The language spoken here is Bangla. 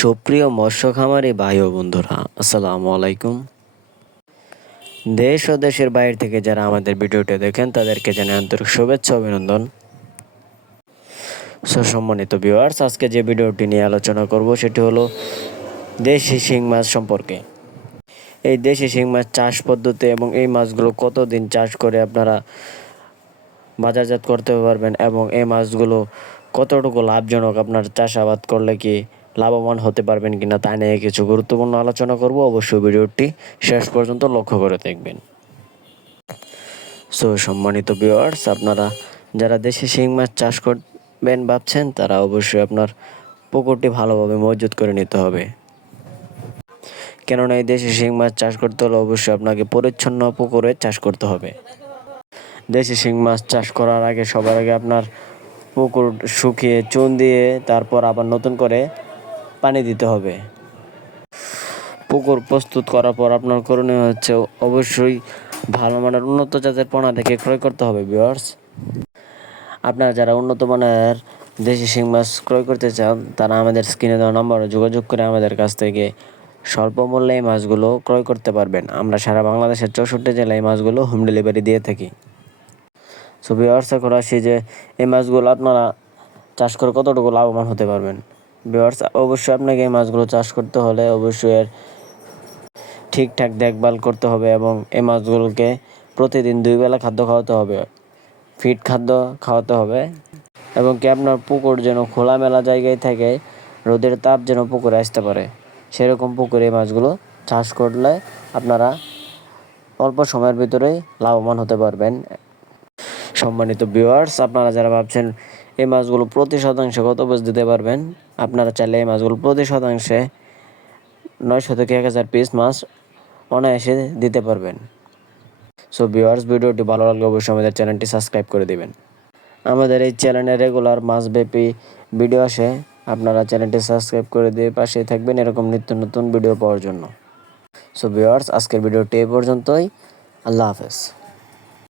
সুপ্রিয় মৎস্য খামারি ভাই ও বন্ধুরা, আসসালামু আলাইকুম। দেশ ও দেশের বাইরে থেকে যারা আমাদের ভিডিওটি দেখেন, তাদেরকে জানাই আন্তরিক শুভেচ্ছা অভিনন্দন। সুসম্মানিত ভিউয়ার্স আজকে যে ভিডিওটি নিয়ে আলোচনা করব, সেটি হলো দেশি শিং মাছ সম্পর্কে। এই দেশি শিং মাছ চাষ পদ্ধতি এবং এই মাছগুলো কতদিন চাষ করে আপনারা বাজারজাত করতে পারবেন এবং এই মাছগুলো কতটুকু লাভজনক আপনার চাষাবাদ করলে কি লাভবান হতে পারবেন কিনা তা নিয়ে কিছু গুরুত্বপূর্ণ আলোচনা করব। অবশ্যই ভিডিওটি শেষ পর্যন্ত লক্ষ্য করে দেখবেন। সো সম্মানিত ভিউয়ার্স আপনারা যারা দেশি শিং মাছ চাষ করবেন ভাবছেন, তারা অবশ্যই আপনার পুকুরটি ভালোভাবে মজুত করে নিতে হবে। কেননা এই দেশি শিং মাছ চাষ করতে হলে অবশ্যই আপনাকে পরিচ্ছন্ন পুকুরে চাষ করতে হবে। দেশি শিং মাছ চাষ করার আগে সবার আগে আপনার পুকুর শুকিয়ে, চুন দিয়ে তারপর আবার নতুন করে পানি দিতে হবে। পুকুর প্রস্তুত করার পর আপনার করণীয় হচ্ছে অবশ্যই ভালো মানের উন্নত জাতের পোনা থেকে ক্রয় করতে হবে ভিউয়ার্স আপনারা যারা উন্নত মানের দেশি শিং মাছ ক্রয় করতে চান, তারা আমাদের স্ক্রিনে দেওয়া নম্বরে যোগাযোগ করে আমাদের কাছ থেকে স্বল্প মূল্যে এই মাছগুলো ক্রয় করতে পারবেন। আমরা সারা বাংলাদেশের চৌষট্টি জেলায় এই মাছগুলো হোম ডেলিভারি দিয়ে থাকি। সো ভিওয়ার্স এখন আসি যে এই মাছগুলো আপনারা চাষ করে কতটুকু লাভবান হতে পারবেন? ভিওয়ার্স অবশ্যই আপনাকে এই মাছগুলো চাষ করতে হলে অবশ্যই এর ঠিকঠাক দেখভাল করতে হবে এবং এই মাছগুলোকে প্রতিদিন দুই বেলা খাদ্য খাওয়াতে হবে। ফিট খাদ্য খাওয়াতে হবে এবং কি আপনার পুকুর যেন খোলামেলা জায়গায় থাকে, রোদের তাপ যেন পুকুরে আসতে পারে, সেরকম পুকুরে এই মাছগুলো চাষ করলে আপনারা অল্প সময়ের ভিতরেই লাভবান হতে পারবেন। সম্মানিত ভিউয়ার্স আপনারা যারা ভাবছেন এই মাছগুলো প্রতি শতাংশে কত বস দিতে পারবেন, আপনারা চাইলে এই মাছগুলো প্রতি শতাংশে নয়শো থেকে এক হাজার পিস মাছ অনায়াসে দিতে পারবেন। সো ভিউয়ার্স ভিডিওটি ভালো লাগলে অবশ্যই আমাদের চ্যানেলটি সাবস্ক্রাইব করে দিবেন। আমাদের এই চ্যানেলে রেগুলার মাছব্যাপী ভিডিও আসে, আপনারা চ্যানেলটি সাবস্ক্রাইব করে দিয়ে পাশেই থাকবেন এরকম নিত্য নতুন ভিডিও পাওয়ার জন্য। সো ভিউয়ার্স আজকের ভিডিওটি এই পর্যন্তই। আল্লাহ হাফেজ।